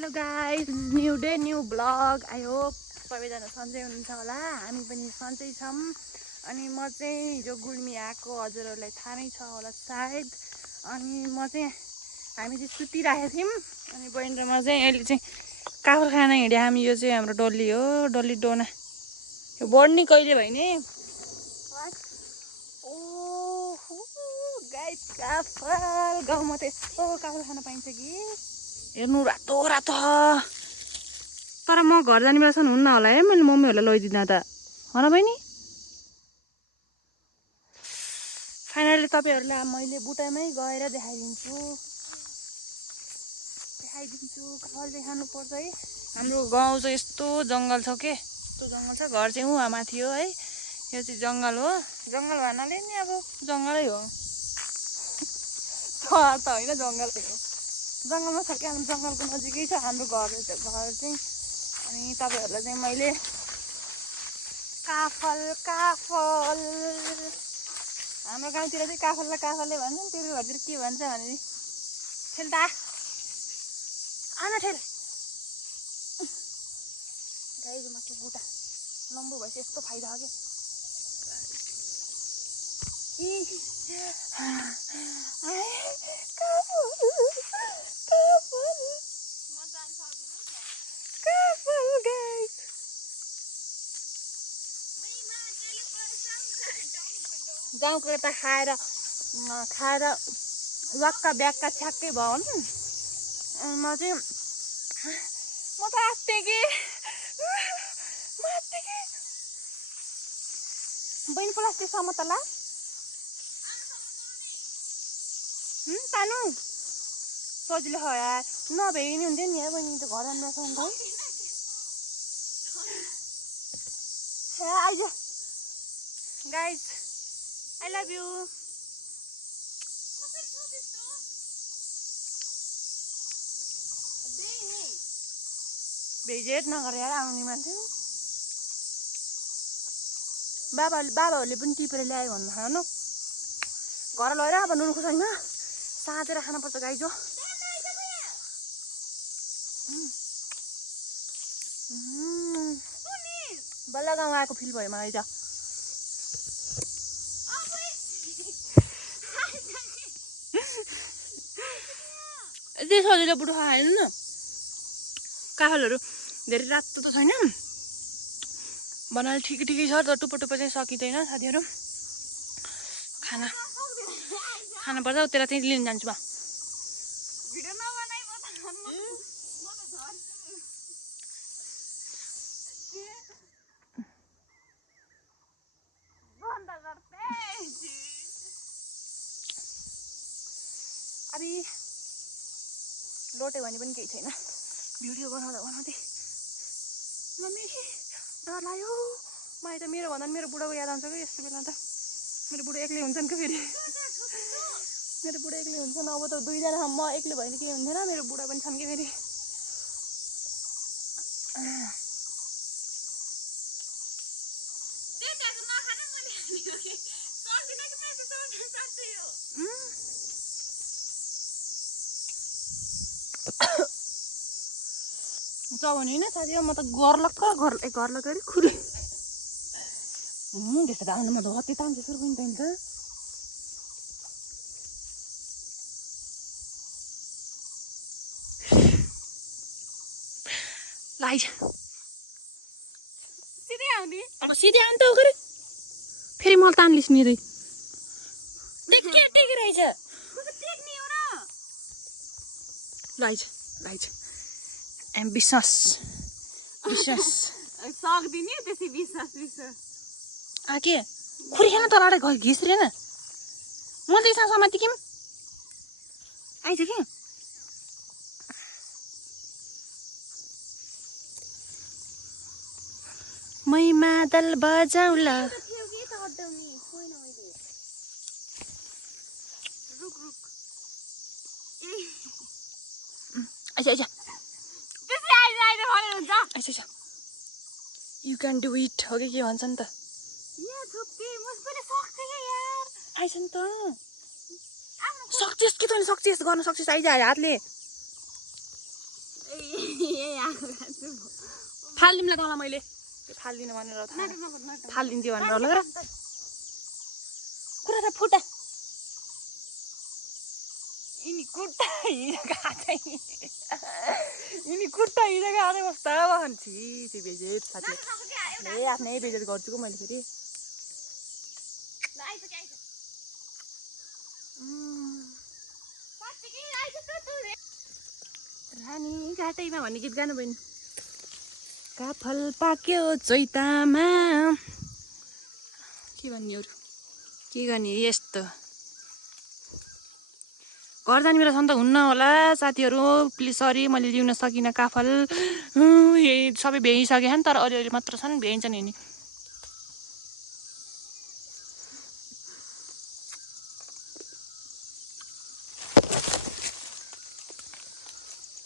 Hello guys, new day new blog. I hope सबैजना सन्चै हुनुहुन्छ होला, हामी पनि सन्चै छौँ। अनि म चाहिँ हिजो गुल्मी आएको, हजुरहरूलाई थाहा नै छ होला सायद। अनि हामी चाहिँ सुतिरहेको थियौँ। अनि बहिनी र म चाहिँ अहिले चाहिँ काफल खान हिँड्यो हामी। यो चाहिँ हाम्रो डल्ली हो, डल्ली डोना। यो बढ्ने कहिले भइने गाइस, काफल गाउँमा त यस्तो काफल खान पाइन्छ कि हेर्नु, रातो रातो। तर म घर जाने बेलासम्म हुन्न होला है, मैले मम्मीहरूलाई लैदिनँ त, हो न बहिनी? फाइनली तपाईँहरूलाई मैले बुटामै गएर देखाइदिन्छु काफल चाहिँ खानुपर्छ है। हाम्रो गाउँ चाहिँ यस्तो जङ्गल छ के, यस्तो जङ्गल छ। घर चाहिँ उहाँ माथि हो है, यो चाहिँ जङ्गल हो। जङ्गल भन्नाले नि अब जङ्गलै हो, सहर त होइन, जङ्गलै हो। जङ्गलमा छ कि, हाम्रो जङ्गलको नजिकै छ हाम्रो घर चाहिँ। अनि तपाईँहरूलाई चाहिँ मैले काफल हाम्रो गाउँतिर चाहिँ काफललाई काफलले भन्छ नि, त्यो घरतिर के भन्छ भने ठेल्टा आना ठेल गाईमा के बुटा लम्बु भएपछि यस्तो फाइदा हो कि गाउँको यता खाएर वाक्का ब्याक्का छ्याक्कै भयो नि। म त आत्ते कि बहिनी प्लास्टिक समतला तानु सजिलो हो यार, नभ्याइ नि हुन्थ्यो नि यार। बहिनी त घर राम्रो छ नि त। आइज गाइज, आई लभ यू। भेजेट नगरेर यार आउने मान्छे। बाबाहरूले पनि टिपेर ल्यायो भन्नु खानु न, घर लगेर अब नुनको छैन, साँचेर खानुपर्छ गाइज हो। बल्ल गाउँ आएको फिल भयो मलाई त। यति सजिलो बुढो खाएन न, काफलहरू धेरै रातो त छैन, बनाएर ठिकै छ। तर टुप्पो चाहिँ सकिँदैन साथीहरू। खानुपर्छ, त्यसलाई चाहिँ लिन जान्छु म। अरे लोटे भने पनि केही छैन, भिडियो बनाउँदै मम्मी डर लाग्यो मलाई त। मेरो भन्दा मेरो बुढाको याद आउँछ कि यस्तो बेला त। मेरो बुढा एक्लै हुन्छन् कि फेरि, मेरो बुढा एक्लै हुन्छन्। अब त दुईजना म एक्लै भयो भने केही हुन्थेन, मेरो बुढा पनि छन् कि फेरि। चबाउने होइन साथी, म त घर लक्क खुले त्यस्तो त आउनु। म त हत्ती तान्छ सुरु पनि तान्छ। अब सिधै आउनु त गरे फेरि मलाई तान्लिस नि रे। टेकिरहेछ विश्वास सक्दिने त्यसै विश्वास के खुरी खान तल घिस्रेन। म चाहिँ यसँग समाति कि आइज कि मै मादल बजाउला। यु क्यान डु इट हो कि के भन्छ नि त। आइज नि त, सक्छेस् कि तैँले सक्छेस् गर्न सक्छेस्। आइज हातले फालिदिउँला तँलाई मैले त्यो फालिदिनु भनेर फालिदिन्थ्यो भनेर होला र कुरा त फुटा यिनी कुट्टा हिँडेको आँटै यिनी कुट्टा हिँडेको आँटै कस्तो भन्छ त्यो बेजेत साथी ए आफ्नै बेजेत गर्छु मैले फेरि रानी घाटैमा भन्ने गीत गानु बहिनी काफल पाक्यो चैतामा के भन्ने अरू के गर्ने यस्तो घर जाने बेला सन्त हुन्न होला साथीहरू प्लिज सरी मैले लिउन सकिनँ काफल सबै भ्याइसकेँ नि तर अलिअलि मात्र छन् भ्याइन्छन् नि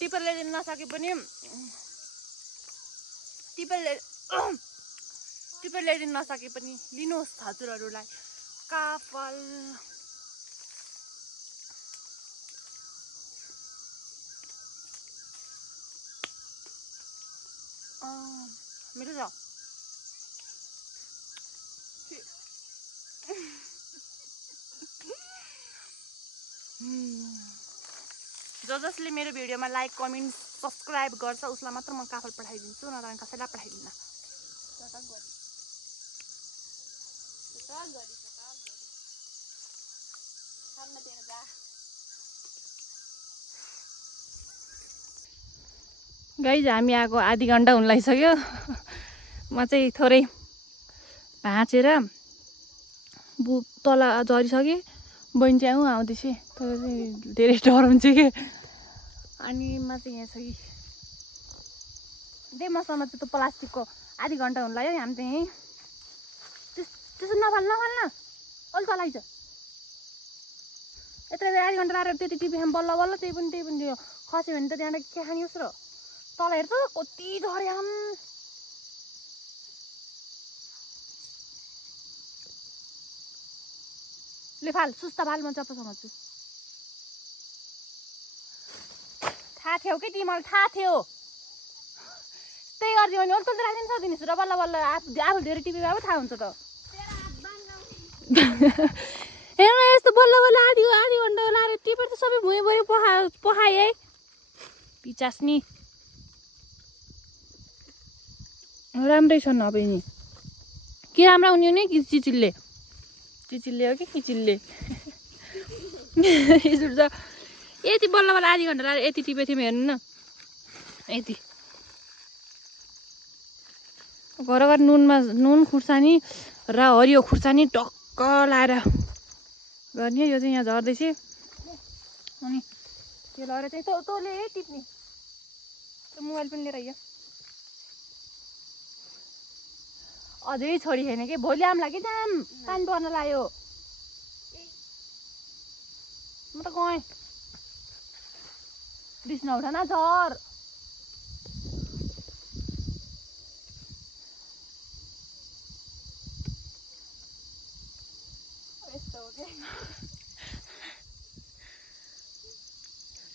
टिपर ल्याइदिनु नसके पनि टिपर ल्याइदिनु नसके पनि लिनुहोस् हजुरहरूलाई काफल मेरो छ जसले मेरो भिडियोमा लाइक कमेन्ट सब्सक्राइब गर्छ उसलाई मात्र म काफल पठाइदिन्छु नत्र कसैलाई पठाइदिन्न गाइज हामी आएको आधी घन्टा हुन लागिसक्यो म चाहिँ थोरै भाँचेर तल झरिसकेँ बहिनी चाहिँ आउँदैछ तर चाहिँ धेरै डराउँछु कि अनि म चाहिँ यहाँ छ कि त्यही मसँग चाहिँ त्यो प्लास्टिकको आधी घन्टा हुन लाग्यो हामी चाहिँ त्यसो नफाल्न अलि तल आइज यत्रो बेला आधी घन्टा लगाएर त्यति टिपी खाम बल्ल बल्ल त्यही पनि त्यो खस्यो भने त त्यहाँबाट के खाने होस् र तल हेर्छ कति झर्याम ले फाल सुस्ता फाल म चप्पल समात्छु थाहा थियो कि तिमीलाई थाहा थियो त्यही गरिदियो भने अल्टो राखिदिनु सक्दिनस् र बल्ल बल्ल आफू धेरै टिपी भए थाहा हुन्छ त हेर्नु यस्तो बल्ल बल्ल आधी घन्टा लाएर टिपेर त सबै भुइँभरि पखाएँ है पिचास्नी राम्रै छन् अब यिनी के राम्रा हुने हो नि कि चिचिल्ले हो कि किचिल्ले यति बल्ल बल्ल आधी घन्टा लाएर यति टिपेको थियौँ हेर्नु न यति घर घर नुन खुर्सानी र हरियो खुर्सानी टक्क लाएर गर्ने यो चाहिँ यहाँ झर्दैछ अनि त्यो लगाएर चाहिँ तँले टिप्ने मोबाइल पनि लिएर आइयो अझै छोरी छैन कि भोलि आम्ला कि जाम पानी पर्न लाग्यो म त गएँ रिस नउठा न झर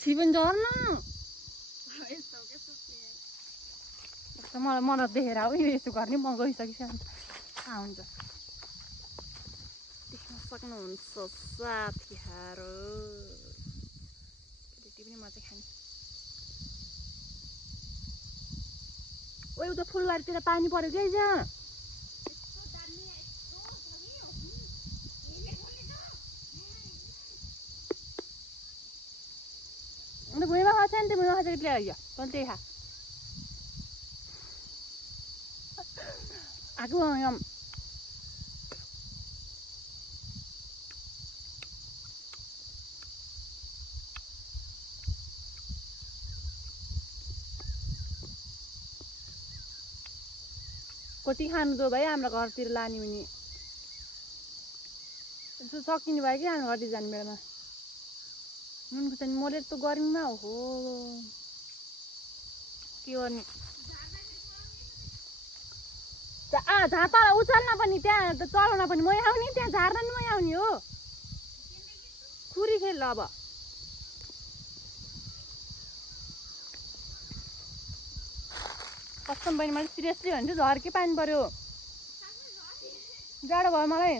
छिपन झर्न मलाई देखेर हो यो यसो गर्ने म गइसकेँ थाहा हुन्छ देख्न सक्नुहुन्छ साथीहरू त्यति पनि म चाहिँ खाने ओ उता फुलबारीतिर पानी पर्यो क्या जहाँ अन्त भुइँमा खान्छ नि त्यो भुइँमा खान्छ कि ल्याइयो तँ त्यही खा आएको कति खानु दो भाइ हाम्रो घरतिर लाने भने यसो सकिने भयो कि हाम्रो घरतिर जाने बेलामा नुनको चाहिँ मरेर त गर्मीमा हो के गर्ने झाँ तर उचाल्न पनि त्यहाँ त चलाउन पनि मै आउने त्यहाँ झार्न पनि मै आउने हो खुरी खेल अब कसम बहिनी मैले सिरियसली भन्छु झर्के पानी पर्यो जाडो भयो मलाई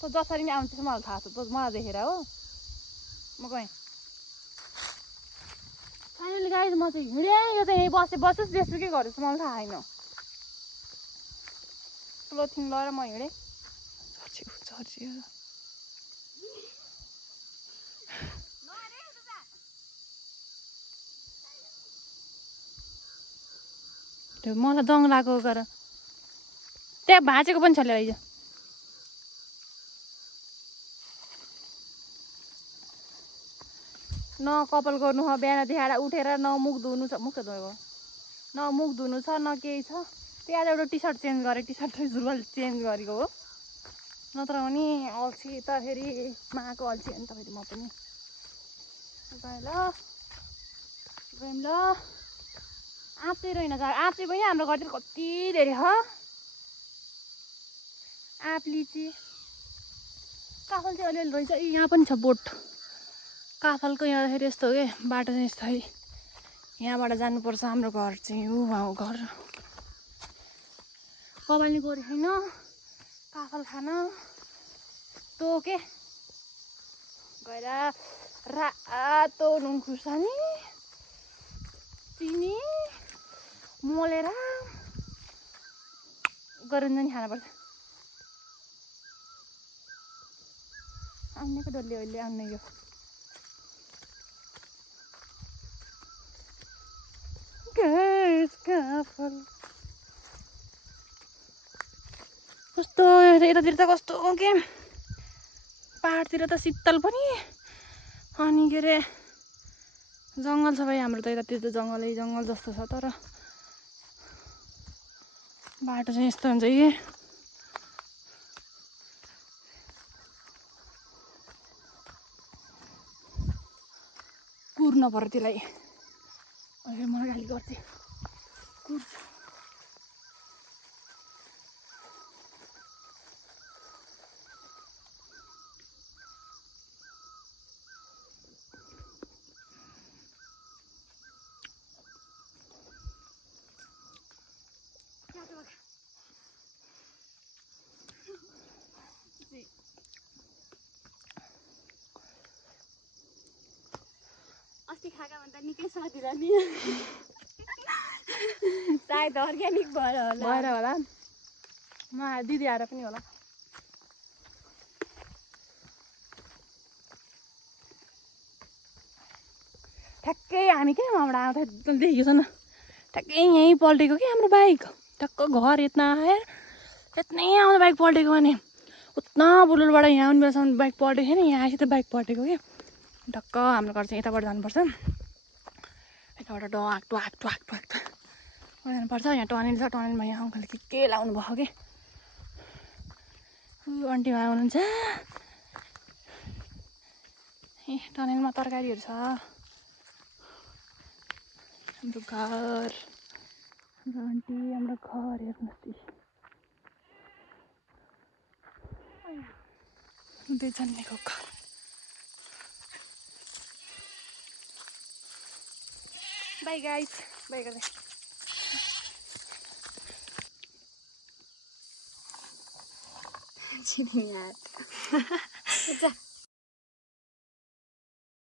त जसरी नि आउँछ मलाई थाहा छ त मलाई देखेर हो म गएँ फाइनली गाइज म चाहिँ हिँडेँ यो चाहिँ यहीँ बसोस् जेसुकै गरोस् मलाई थाहा छैन क्लोथिङ लगाएर म हिँडेँ त्यो मलाई जङ लगाएको गर त्यहाँ भाँचेको पनि छ ल्याएर हिजो न कपाल गर्नु छ बिहान देखाएर उठेर न मुख धुनु छ मुख त धोएको न मुख धुनु छ न केही छ त्यहाँ एउटा टी सर्ट चेन्ज गरेँ टी सर्ट जुरुवाल चेन्ज गरेको हो नत्र भने अल्छी त फेरि माको अल्छी अनि त फेरि म पनि गएँ ल गयौँ ल आँपै रहेन आँपै पनि हाम्रो घरतिर कति धेरै छ आँप लिची काफल चाहिँ अलिअलि रहेछ यहाँ पनि छ बोट काफलको यहाँ फेरि यस्तो हो कि बाटो चाहिँ यस्तो है यहाँबाट जानुपर्छ हाम्रो घर चाहिँ ऊ वहाँ घर कमाल्ने गरी छैन काफल खान तँ के गएर रातो नुन खुर्सानी चिनी मोलेर गरेर नि खानुपर्छ आउनेको डल्ले अहिले आउने यो काफल कस्तो यतातिर त कस्तो के पाहाडतिर त शीतल पनि अनि के अरे जङ्गल छ भाइ हाम्रो त यतातिर त जङ्गलै जङ्गल जस्तो छ तर बाटो चाहिँ यस्तो हुन्छ कि कुर्न पर्यो त्यसलाई अहिले मलाई गाली गर्थे कुर्छ अस्ति खाएका भन्दा निकै स्वादिला नि सायद अर्ग्यानिक भएर होला म दिदी आएर पनि होला ठ्याक्कै हामी क्या वहाँबाट आउँदा देखेको छ न ठ्याक्कै यहीँ पल्टेको कि हाम्रो बाइक ठ्याक्क घर यत्न आएर यत्नै आउँदा बाइक पल्टेको भने उतना बुलुलबाट यहाँ आउने बेलासम्म बाइक पल्टेको थिएन यहाँ आएपछि त बाइक पल्टेको कि ठक्क हाम्रो घर चाहिँ यताबाट जानुपर्छ यताबाट डवाक टुवाक टुवाक टुवाक जानुपर्छ यहाँ टनेल छ टनेलमा यहाँ अङ्कलले के लाउनु भयो कि आन्टीमा आउनुहुन्छ ए टनेलमा तरकारीहरू छ हाम्रो घर हाम्रो आन्टी हाम्रो घर हेर्नुहोस् बेजन्मेको घर बाई गाइस बाई गर्दै यार